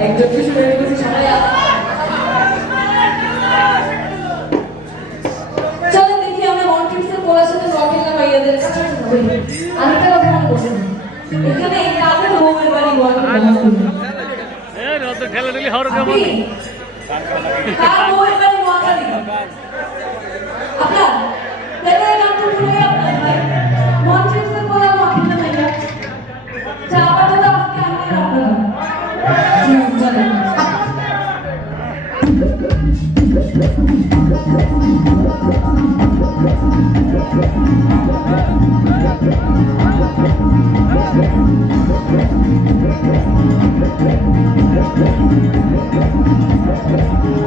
একজনকে শুনে রেখেছি সবাই চলেন দেখি আমরা মন্ট্রিক্সের পোলার সাথে রকেলা ভাইয়াদের আরেকটা কথা মনে করছেন এখানে কাদের বউয়ের বাড়ি ঠেলাঠেলি হওয়ার কেমন কার বউয়ের বাড়ি নোয়াখালী আপনার তাহলে গান তো শুনে আপনার ভাই মন্ট্রিক্সের পোলার রকেলা ভাইয়া চাপা তো আজকে আমাদের আপনারা চলেন Thank you.